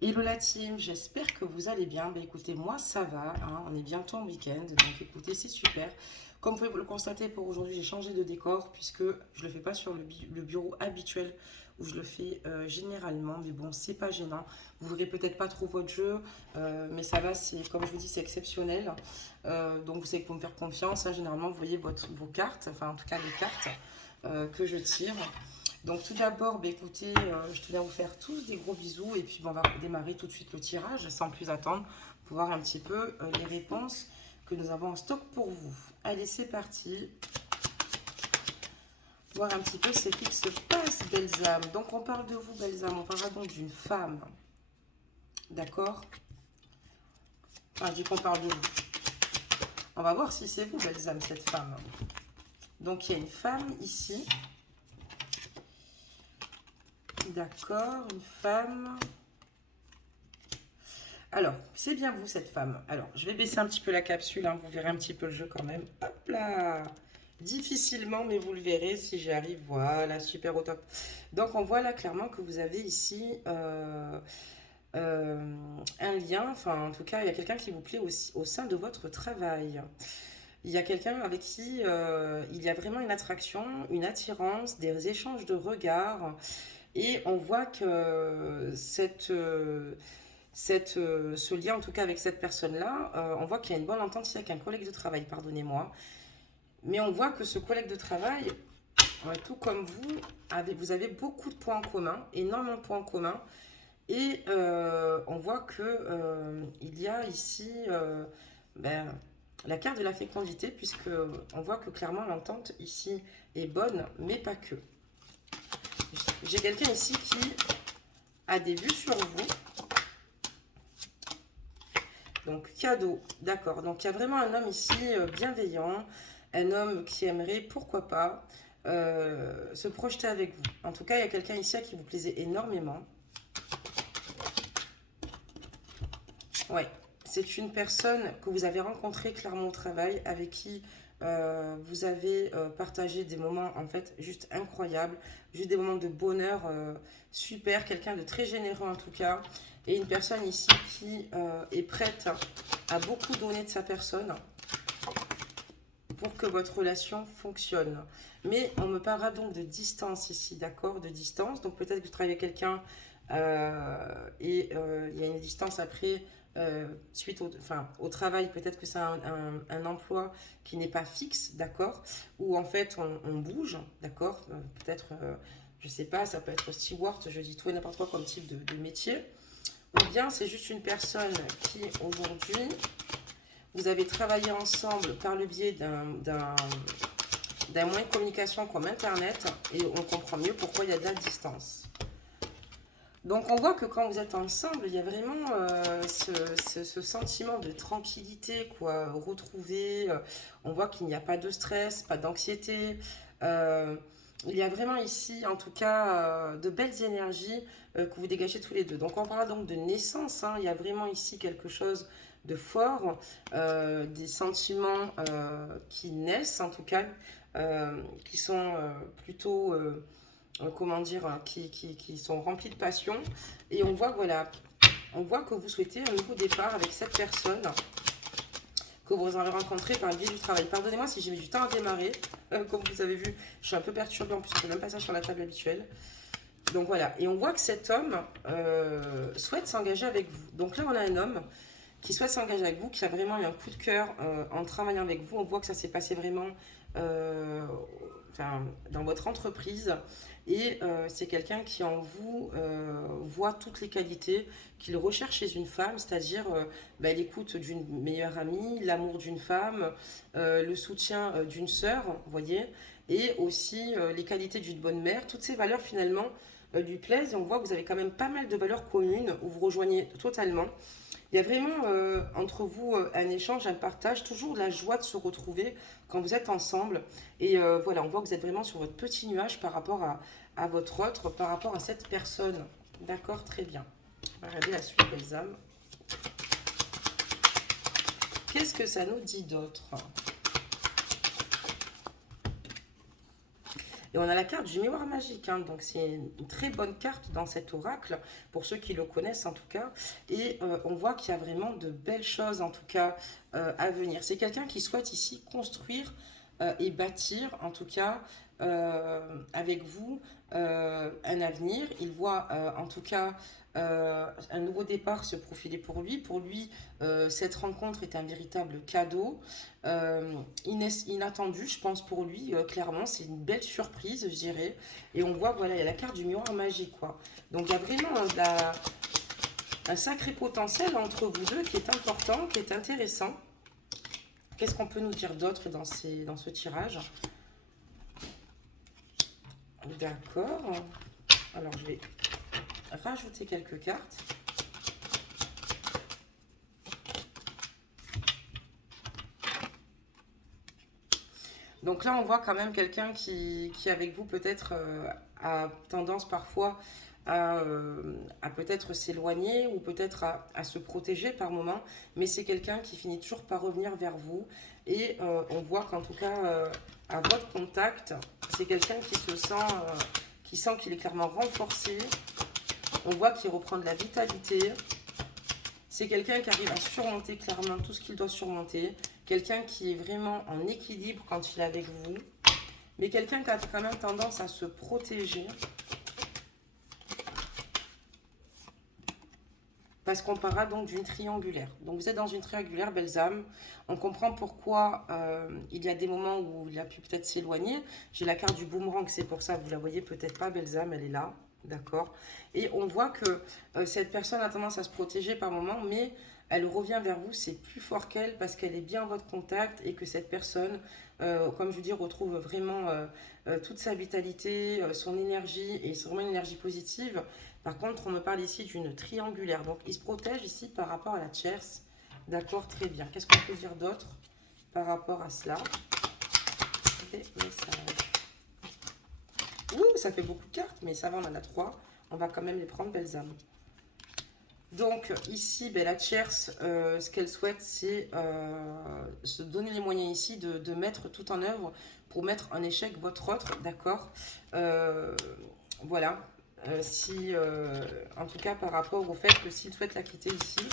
Hello la team, j'espère que vous allez bien. Ben, écoutez, moi ça va, hein, on est bientôt en week-end, donc écoutez, c'est super. Comme vous pouvez le constater pour aujourd'hui, j'ai changé de décor puisque je le fais pas sur le bureau habituel où je le fais généralement, mais bon, c'est pas gênant. Vous verrez peut-être pas trop votre jeu, mais ça va, c'est comme je vous dis, c'est exceptionnel. Donc vous savez que pour me faire confiance, hein, généralement vous voyez vos cartes, enfin en tout cas les cartes que je tire. Donc tout d'abord, bah, écoutez, je tenais à vous faire tous des gros bisous et puis on va démarrer tout de suite le tirage sans plus attendre pour voir un petit peu les réponses que nous avons en stock pour vous. Allez, c'est parti. Voir un petit peu ce qui se passe, belles âmes. Donc on parle de vous, belles âmes. On parlera donc d'une femme. D'accord. Enfin, je dis qu'on parle de vous. On va voir si c'est vous, belles âmes, cette femme. Donc il y a une femme ici. D'accord, une femme. Alors, c'est bien vous, cette femme. Alors, je vais baisser un petit peu la capsule, hein, vous verrez un petit peu le jeu quand même. Hop là. Difficilement, mais vous le verrez si j'y arrive. Voilà, super au top. Donc, on voit là clairement que vous avez ici un lien. Enfin, en tout cas, il y a quelqu'un qui vous plaît aussi au sein de votre travail. Il y a quelqu'un avec qui il y a vraiment une attraction, une attirance, des échanges de regards. Et on voit que ce lien, en tout cas avec cette personne-là, on voit qu'il y a une bonne entente ici avec un collègue de travail, pardonnez-moi. Mais on voit que ce collègue de travail, tout comme vous, vous avez beaucoup de points en commun, énormément de points en commun. Et on voit que il y a ici ben, la carte de la fécondité, puisque on voit que clairement l'entente ici est bonne, mais pas que. J'ai quelqu'un ici qui a des vues sur vous. Donc, cadeau, d'accord. Donc, il y a vraiment un homme ici bienveillant, un homme qui aimerait, pourquoi pas, se projeter avec vous. En tout cas, il y a quelqu'un ici à qui vous plaisez énormément. Ouais, c'est une personne que vous avez rencontrée clairement au travail, avec qui vous avez partagé des moments en fait juste incroyables, juste des moments de bonheur super, quelqu'un de très généreux en tout cas, et une personne ici qui est prête à beaucoup donner de sa personne pour que votre relation fonctionne. Mais on me parlera donc de distance ici, d'accord? De distance. Donc peut-être que vous travaillez avec quelqu'un il y a une distance après, suite au travail. Peut-être que c'est un emploi qui n'est pas fixe, d'accord? Ou en fait on bouge, d'accord? Peut-être, je sais pas, ça peut être steward, je dis tout et n'importe quoi comme type de métier. Ou bien c'est juste une personne qui aujourd'hui vous avez travaillé ensemble par le biais d'un moyen de communication comme Internet et on comprend mieux pourquoi il y a de la distance. Donc on voit que quand vous êtes ensemble, il y a vraiment ce sentiment de tranquillité, quoi, retrouvé. On voit qu'il n'y a pas de stress, pas d'anxiété. Euh, il y a vraiment ici, en tout cas, de belles énergies que vous dégagez tous les deux. Donc on parle donc de naissance, hein. Il y a vraiment ici quelque chose de fort, des sentiments qui naissent, en tout cas, qui sont plutôt comment dire, qui sont remplis de passion. Et on voit, voilà, on voit que vous souhaitez un nouveau départ avec cette personne que vous avez rencontrée par le biais du travail. Pardonnez-moi si j'ai mis du temps à démarrer. Comme vous avez vu, je suis un peu perturbée, en plus je ne fais même pas ça sur la table habituelle. Donc voilà, et on voit que cet homme souhaite s'engager avec vous. Donc là, on a un homme qui souhaite s'engager avec vous, qui a vraiment eu un coup de cœur en travaillant avec vous. On voit que ça s'est passé vraiment euh, enfin, dans votre entreprise. Et c'est quelqu'un qui en vous voit toutes les qualités qu'il recherche chez une femme, c'est-à-dire l'écoute d'une meilleure amie, l'amour d'une femme, le soutien d'une sœur, vous voyez, et aussi les qualités d'une bonne mère. Toutes ces valeurs finalement lui plaisent et on voit que vous avez quand même pas mal de valeurs communes où vous rejoignez totalement. Il y a vraiment entre vous un échange, un partage, toujours de la joie de se retrouver quand vous êtes ensemble. Et voilà, on voit que vous êtes vraiment sur votre petit nuage par rapport à votre autre, par rapport à cette personne. D'accord, très bien. On va regarder la suite, belles âmes. Qu'est-ce que ça nous dit d'autre? Et on a la carte du miroir magique, hein, donc c'est une très bonne carte dans cet oracle, pour ceux qui le connaissent en tout cas. Et on voit qu'il y a vraiment de belles choses en tout cas à venir. C'est quelqu'un qui souhaite ici construire et bâtir en tout cas avec vous un avenir. Il voit en tout cas un nouveau départ se profiler pour lui. Pour lui, cette rencontre est un véritable cadeau, inattendu, je pense, pour lui. Clairement, c'est une belle surprise, je dirais. Et on voit, voilà, il y a la carte du miroir magique, quoi. Donc, il y a vraiment un sacré potentiel entre vous deux qui est important, qui est intéressant. Qu'est-ce qu'on peut nous dire d'autre dans ce tirage? D'accord. Alors, je vais rajouter quelques cartes. Donc là, on voit quand même quelqu'un qui avec vous, peut-être, a tendance parfois à peut-être s'éloigner ou peut-être à se protéger par moment. Mais c'est quelqu'un qui finit toujours par revenir vers vous. Et on voit qu'en tout cas, à votre contact, c'est quelqu'un qui sent qu'il est clairement renforcé. On voit qu'il reprend de la vitalité. C'est quelqu'un qui arrive à surmonter clairement tout ce qu'il doit surmonter. Quelqu'un qui est vraiment en équilibre quand il est avec vous. Mais quelqu'un qui a quand même tendance à se protéger. Parce qu'on parlera donc d'une triangulaire. Donc vous êtes dans une triangulaire, belles âmes. On comprend pourquoi il y a des moments où il a pu peut-être s'éloigner. J'ai la carte du boomerang, c'est pour ça, vous la voyez peut-être pas, belles âmes, elle est là. D'accord. Et on voit que cette personne a tendance à se protéger par moment, mais elle revient vers vous, c'est plus fort qu'elle parce qu'elle est bien à votre contact et que cette personne, comme je vous dis, retrouve vraiment toute sa vitalité, son énergie, et c'est vraiment une énergie positive. Par contre, on me parle ici d'une triangulaire, donc il se protège ici par rapport à la tierce. D'accord, très bien. Qu'est-ce qu'on peut dire d'autre par rapport à cela? Des messages. Ouh, ça fait beaucoup de cartes, mais ça va, on en a 3. On va quand même les prendre, belles âmes. Donc ici, ben, la tierce, ce qu'elle souhaite, c'est se donner les moyens ici de mettre tout en œuvre pour mettre en échec votre autre, d'accord. Voilà. En tout cas, par rapport au fait que s'il souhaite la quitter ici,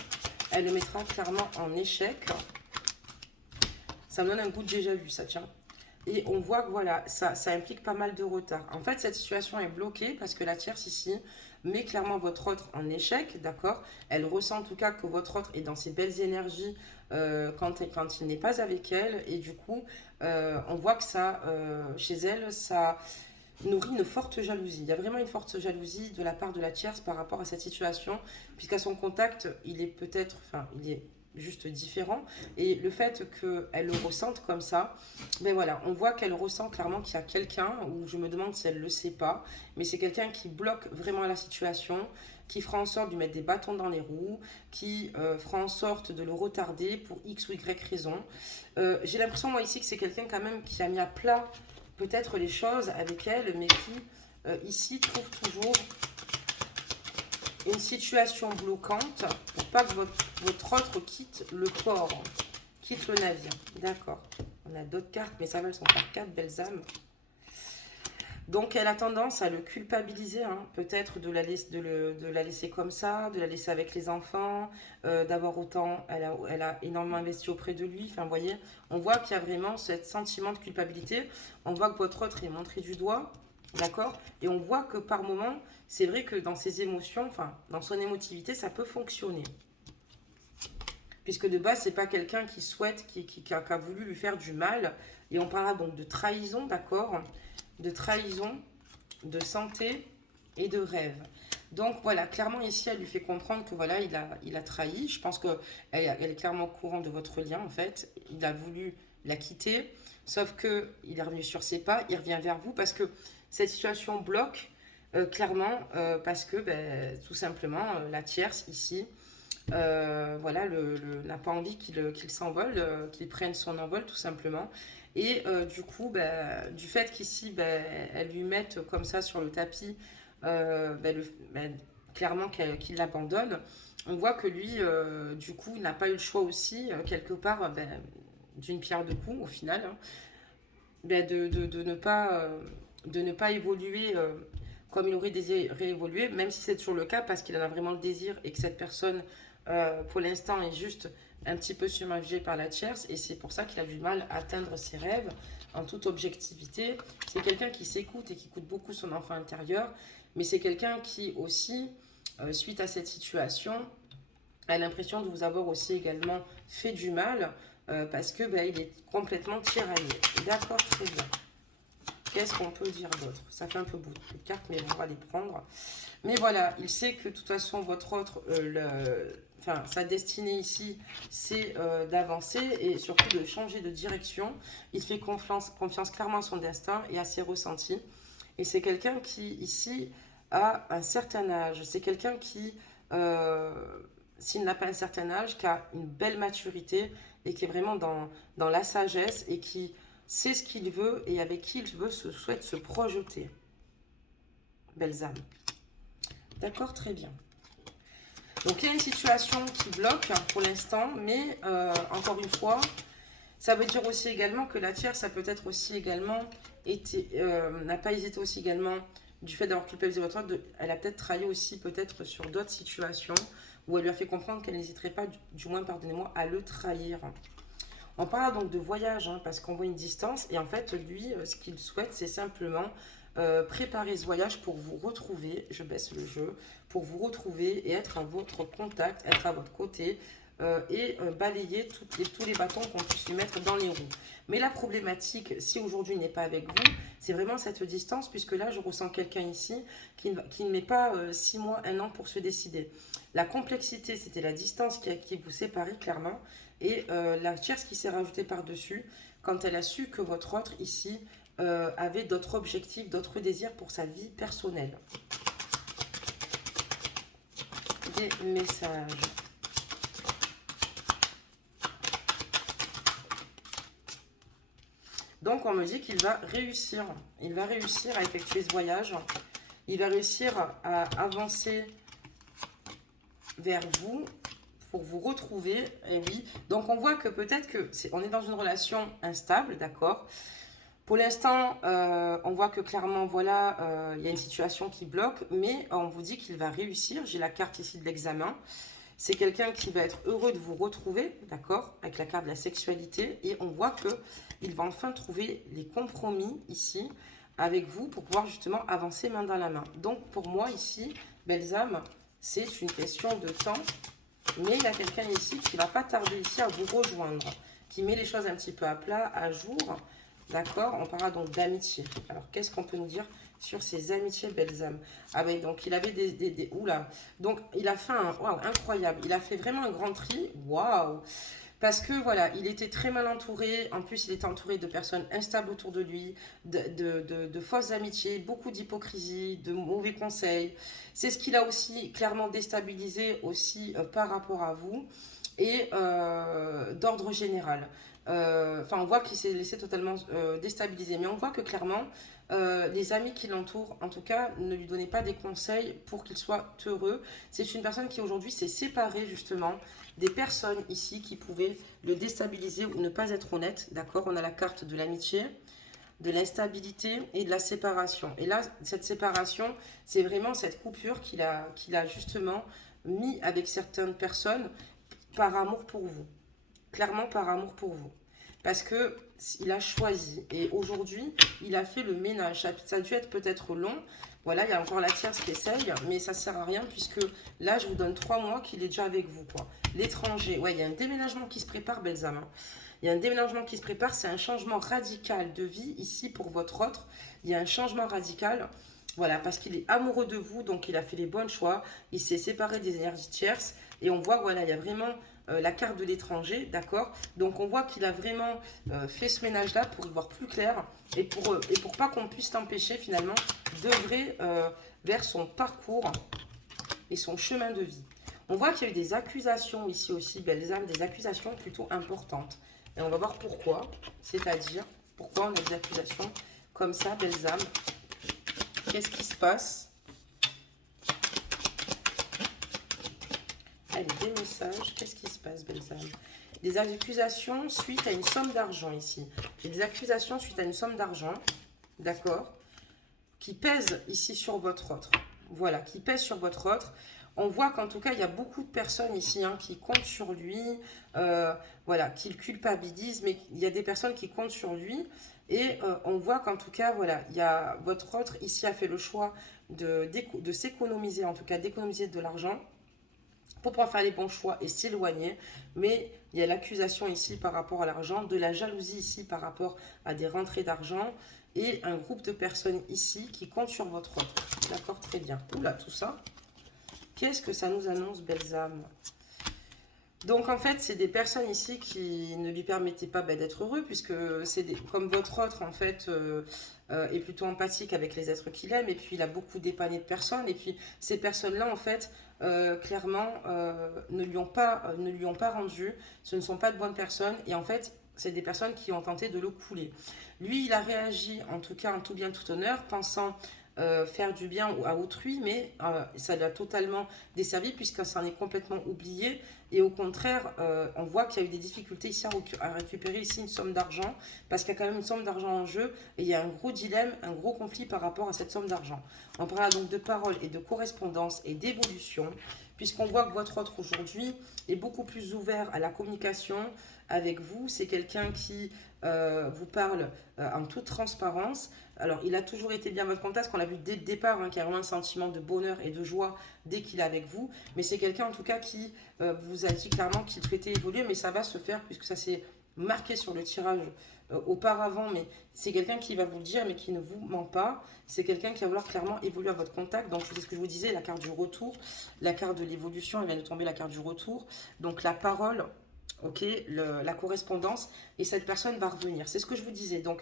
elle le mettra clairement en échec. Ça me donne un goût de déjà vu, ça tient. Et on voit que voilà, ça implique pas mal de retard. En fait, cette situation est bloquée parce que la tierce ici met clairement votre autre en échec, d'accord. Elle ressent en tout cas que votre autre est dans ses belles énergies quand il n'est pas avec elle. Et du coup, on voit que ça, chez elle, ça nourrit une forte jalousie. Il y a vraiment une forte jalousie de la part de la tierce par rapport à cette situation, puisqu'à son contact, il est peut-être, enfin, il est juste différent. Et le fait qu'elle le ressente comme ça, ben voilà, on voit qu'elle ressent clairement qu'il y a quelqu'un, ou je me demande si elle ne le sait pas, mais c'est quelqu'un qui bloque vraiment la situation, qui fera en sorte de lui mettre des bâtons dans les roues, qui fera en sorte de le retarder pour X ou Y raison. J'ai l'impression, moi, ici, que c'est quelqu'un quand même qui a mis à plat peut-être les choses avec elle, mais qui, ici, trouve toujours une situation bloquante pour pas que votre autre quitte le port, quitte le navire. D'accord. On a d'autres cartes, mais ça va, elles sont par 4 belles âmes. Donc, elle a tendance à le culpabiliser, hein, peut-être de la laisser comme ça, de la laisser avec les enfants, d'avoir autant, elle a énormément investi auprès de lui. Enfin, vous voyez, on voit qu'il y a vraiment ce sentiment de culpabilité. On voit que votre autre est montré du doigt, d'accord. Et on voit que par moment, c'est vrai que dans ses émotions, enfin, dans son émotivité, ça peut fonctionner. Puisque de base, c'est pas quelqu'un qui souhaite, qui a voulu lui faire du mal. Et on parlera donc de trahison, d'accord, de trahison, de santé et de rêve. Donc voilà, clairement ici, elle lui fait comprendre que voilà, il a trahi. Je pense qu'elle est clairement au courant de votre lien en fait. Il a voulu la quitter, sauf qu'il est revenu sur ses pas, il revient vers vous parce que cette situation bloque clairement parce que ben, tout simplement la tierce ici, voilà, n'a pas envie qu'il s'envole, qu'il prenne son envol tout simplement. Et du coup, bah, du fait qu'ici, bah, elle lui mette comme ça sur le tapis, bah, clairement qu'il l'abandonne, on voit que lui, du coup, n'a pas eu le choix aussi, quelque part, d'une pierre deux coups au final, hein, bah, de ne pas de ne pas évoluer comme il aurait désiré évoluer, même si c'est toujours le cas, parce qu'il en a vraiment le désir et que cette personne, pour l'instant, est juste un petit peu submergée par la tierce, et c'est pour ça qu'il a du mal à atteindre ses rêves en toute objectivité. C'est quelqu'un qui s'écoute et qui écoute beaucoup son enfant intérieur, mais c'est quelqu'un qui aussi, suite à cette situation, a l'impression de vous avoir aussi également fait du mal, parce que il est complètement tiraillé. D'accord, très bien. Qu'est-ce qu'on peut dire d'autre? Ça fait un peu beaucoup de cartes, mais on va les prendre. Mais voilà, il sait que de toute façon, votre autre, sa destinée ici, c'est d'avancer et surtout de changer de direction. Il fait confiance clairement à son destin et à ses ressentis. Et c'est quelqu'un qui, ici, a un certain âge. C'est quelqu'un qui, s'il n'a pas un certain âge, qui a une belle maturité et qui est vraiment dans la sagesse et qui sait ce qu'il veut et avec qui il souhaite se projeter. Belles âmes. D'accord, très bien. Donc il y a une situation qui bloque pour l'instant, mais encore une fois, ça veut dire aussi également que la tierce, ça peut être aussi également été, n'a pas hésité aussi également du fait d'avoir culpabilisé votre autre, elle a peut-être trahi aussi peut-être sur d'autres situations où elle lui a fait comprendre qu'elle n'hésiterait pas, du moins pardonnez-moi, à le trahir. On parle donc de voyage, hein, parce qu'on voit une distance. Et en fait, lui, ce qu'il souhaite, c'est simplement préparer ce voyage pour vous retrouver. Je baisse le jeu. Pour vous retrouver et être à votre contact, être à votre côté. Balayer tous les bâtons qu'on puisse lui mettre dans les roues. Mais la problématique, si aujourd'hui il n'est pas avec vous, c'est vraiment cette distance, puisque là, je ressens quelqu'un ici qui ne met pas 6 mois, 1 an pour se décider. La complexité, c'était la distance qui vous séparait clairement. Et la tierce qui s'est rajoutée par-dessus, quand elle a su que votre autre ici avait d'autres objectifs, d'autres désirs pour sa vie personnelle. Des messages. Donc on me dit qu'il va réussir. Il va réussir à effectuer ce voyage. Il va réussir à avancer vers vous pour vous retrouver. Et oui, donc on voit que peut-être que on est dans une relation instable, d'accord. Pour l'instant, on voit que clairement, voilà, il y a une situation qui bloque, mais on vous dit qu'il va réussir. J'ai la carte ici de l'examen. C'est quelqu'un qui va être heureux de vous retrouver, d'accord, avec la carte de la sexualité. Et on voit qu'il va enfin trouver les compromis ici avec vous pour pouvoir justement avancer main dans la main. Donc pour moi ici, belles âmes, c'est une question de temps. Mais il y a quelqu'un ici qui ne va pas tarder ici à vous rejoindre, qui met les choses un petit peu à plat, à jour. D'accord, on parlera donc d'amitié. Alors, qu'est-ce qu'on peut nous dire sur ces amitiés, belles âmes? Ah ben, donc, il avait oula. Donc, il a fait un... Waouh, incroyable. Il a fait vraiment un grand tri. Waouh. Parce que, voilà, il était très mal entouré. En plus, il était entouré de personnes instables autour de lui, de fausses amitiés, beaucoup d'hypocrisie, de mauvais conseils. C'est ce qu'il a aussi clairement déstabilisé aussi par rapport à vous et d'ordre général. On voit qu'il s'est laissé totalement déstabiliser, mais on voit que clairement, les amis qui l'entourent, en tout cas, ne lui donnaient pas des conseils pour qu'il soit heureux. C'est une personne qui aujourd'hui s'est séparée justement des personnes ici qui pouvaient le déstabiliser ou ne pas être honnête. D'accord, on a la carte de l'amitié, de l'instabilité et de la séparation. Et là, cette séparation, c'est vraiment cette coupure qu'il a justement mis avec certaines personnes par amour pour vous. Clairement par amour pour vous. Parce que il a choisi. Et aujourd'hui, il a fait le ménage. Ça a dû être peut-être long. Voilà, il y a encore la tierce qui essaye, mais ça ne sert à rien puisque là, je vous donne 3 mois qu'il est déjà avec vous, quoi. L'étranger, ouais, il y a un déménagement qui se prépare, belles âmes. Hein. Il y a un déménagement qui se prépare, c'est un changement radical de vie ici pour votre autre. Il y a un changement radical. Voilà, parce qu'il est amoureux de vous, donc il a fait les bons choix. Il s'est séparé des énergies tierces. Et on voit, voilà, il y a vraiment la carte de l'étranger, d'accord. Donc on voit qu'il a vraiment fait ce ménage-là pour y voir plus clair et pour pas qu'on puisse l'empêcher finalement d'œuvrer vers son parcours et son chemin de vie. On voit qu'il y a eu des accusations ici aussi, belles âmes, des accusations plutôt importantes. Et on va voir pourquoi, c'est-à-dire pourquoi on a des accusations comme ça, belles âmes. Qu'est-ce qui se passe? Allez, des messages. Qu'est-ce qui se passe, belles âmes? Des accusations suite à une somme d'argent ici. J'ai des accusations suite à une somme d'argent. D'accord. qui pèse ici sur votre autre. Voilà, qui pèse sur votre autre. On voit qu'en tout cas, il y a beaucoup de personnes ici hein, qui comptent sur lui, voilà, qui le culpabilisent, mais il y a des personnes qui comptent sur lui. Et on voit qu'en tout cas, voilà, il y a votre autre ici a fait le choix de s'économiser, en tout cas d'économiser de l'argent pour pouvoir faire les bons choix et s'éloigner. Mais il y a l'accusation ici par rapport à l'argent, de la jalousie ici par rapport à des rentrées d'argent et un groupe de personnes ici qui comptent sur votre autre. D'accord, très bien. Oula, tout ça. Qu'est-ce que ça nous annonce, belles âmes? Donc en fait, c'est des personnes ici qui ne lui permettaient pas d'être heureux, puisque c'est comme votre autre en fait est plutôt empathique avec les êtres qu'il aime, et puis il a beaucoup dépanné de personnes, et puis ces personnes-là en fait clairement ne lui ont pas rendu, ce ne sont pas de bonnes personnes, et en fait c'est des personnes qui ont tenté de le couler. Lui, il a réagi en tout cas en tout bien tout honneur, pensant faire du bien à autrui, mais ça l'a totalement desservi puisque ça en est complètement oublié. Et au contraire, on voit qu'il y a eu des difficultés ici à récupérer ici une somme d'argent, parce qu'il y a quand même une somme d'argent en jeu, et il y a un gros dilemme, un gros conflit par rapport à cette somme d'argent. On parlera donc de paroles et de correspondance et d'évolution, puisqu'on voit que votre autre aujourd'hui est beaucoup plus ouvert à la communication avec vous. C'est quelqu'un qui vous parle en toute transparence. Alors, il a toujours été bien votre contact, qu'on l'a vu dès le départ, hein, qui a vraiment un sentiment de bonheur et de joie dès qu'il est avec vous. Mais c'est quelqu'un, en tout cas, qui vous a dit clairement qu'il souhaitait évoluer, mais ça va se faire, puisque ça s'est marqué sur le tirage auparavant. Mais c'est quelqu'un qui va vous le dire, mais qui ne vous ment pas. C'est quelqu'un qui va vouloir clairement évoluer à votre contact. Donc, c'est ce que je vous disais, la carte du retour, la carte de l'évolution, elle vient de tomber, la carte du retour. Donc, la parole, ok, la correspondance, et cette personne va revenir. C'est ce que je vous disais. Donc,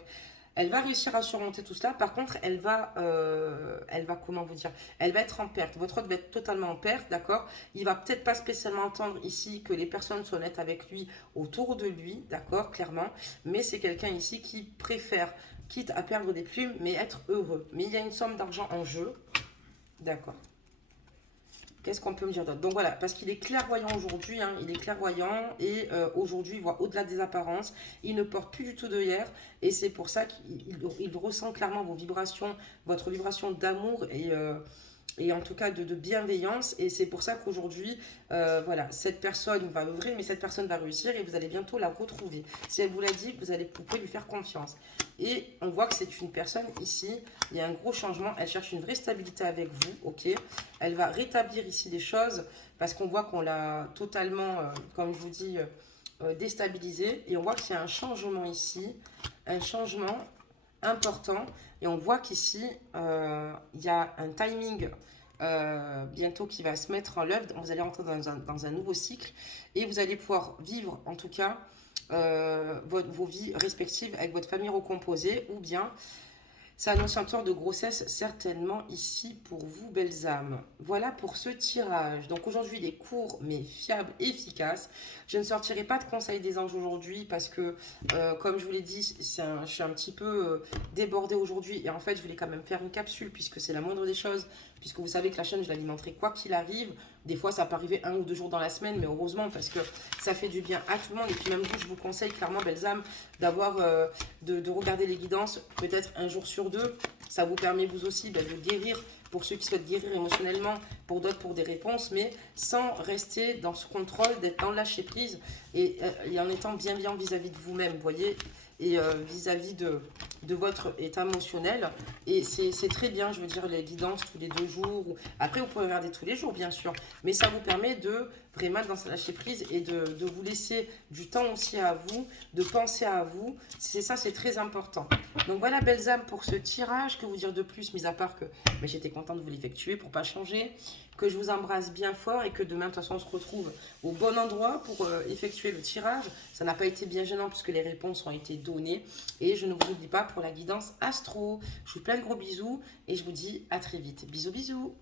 elle va réussir à surmonter tout cela. Par contre, elle va, comment vous dire, elle va être en perte. Votre autre va être totalement en perte, d'accord? Il va peut-être pas spécialement entendre ici que les personnes sont honnêtes avec lui, autour de lui, d'accord, clairement. Mais c'est quelqu'un ici qui préfère, quitte à perdre des plumes, mais être heureux. Mais il y a une somme d'argent en jeu, d'accord. Qu'est-ce qu'on peut me dire d'autre? Donc voilà, parce qu'il est clairvoyant aujourd'hui, hein, il est clairvoyant et aujourd'hui il voit au-delà des apparences, il ne porte plus du tout d'œillère et c'est pour ça qu'il ressent clairement vos vibrations, votre vibration d'amour et en tout cas de bienveillance. Et c'est pour ça qu'aujourd'hui, voilà, cette personne va œuvrer, mais cette personne va réussir et vous allez bientôt la retrouver. Si elle vous l'a dit, vous pouvez lui faire confiance. Et on voit que c'est une personne ici, il y a un gros changement, elle cherche une vraie stabilité avec vous, ok? Elle va rétablir ici les choses parce qu'on voit qu'on l'a totalement, comme je vous dis, déstabilisé. Et on voit qu'il y a un changement ici, un changement important. Et on voit qu'ici, il y a un timing bientôt qui va se mettre en œuvre. Vous allez rentrer dans un nouveau cycle et vous allez pouvoir vivre, en tout cas, vos vies respectives avec votre famille recomposée, ou bien ça annonce un tour de grossesse certainement ici pour vous, belles âmes. Voilà pour ce tirage. Donc aujourd'hui, il est court mais fiable, efficace. Je ne sortirai pas de conseil des anges aujourd'hui parce que, comme je vous l'ai dit, je suis un petit peu débordée aujourd'hui. Et en fait, je voulais quand même faire une capsule puisque c'est la moindre des choses. Puisque vous savez que la chaîne, je l'alimenterai quoi qu'il arrive. Des fois, ça peut arriver 1 ou 2 jours dans la semaine, mais heureusement parce que ça fait du bien à tout le monde. Et puis même vous, je vous conseille clairement, belles âmes, d'avoir, de regarder les guidances peut-être un jour sur 2. Ça vous permet vous aussi de guérir, pour ceux qui souhaitent guérir émotionnellement, pour d'autres pour des réponses, mais sans rester dans ce contrôle, d'être dans le lâcher prise et en étant bienveillant vis-à-vis de vous-même, vous voyez, et vis-à-vis de votre état émotionnel. Et c'est très bien, je veux dire, les guidances tous les 2 jours. Après, vous pouvez regarder tous les jours, bien sûr, mais ça vous permet de vraiment dans ce lâcher prise et de vous laisser du temps aussi à vous, de penser à vous. C'est ça, c'est très important. Donc voilà, belles âmes, pour ce tirage. Que vous dire de plus, mis à part que j'étais contente de vous l'effectuer pour pas changer, que je vous embrasse bien fort et que demain, de toute façon, on se retrouve au bon endroit pour effectuer le tirage. Ça n'a pas été bien gênant puisque les réponses ont été données. Et je ne vous oublie pas pour la guidance astro. Je vous fais plein de gros bisous et je vous dis à très vite. Bisous, bisous.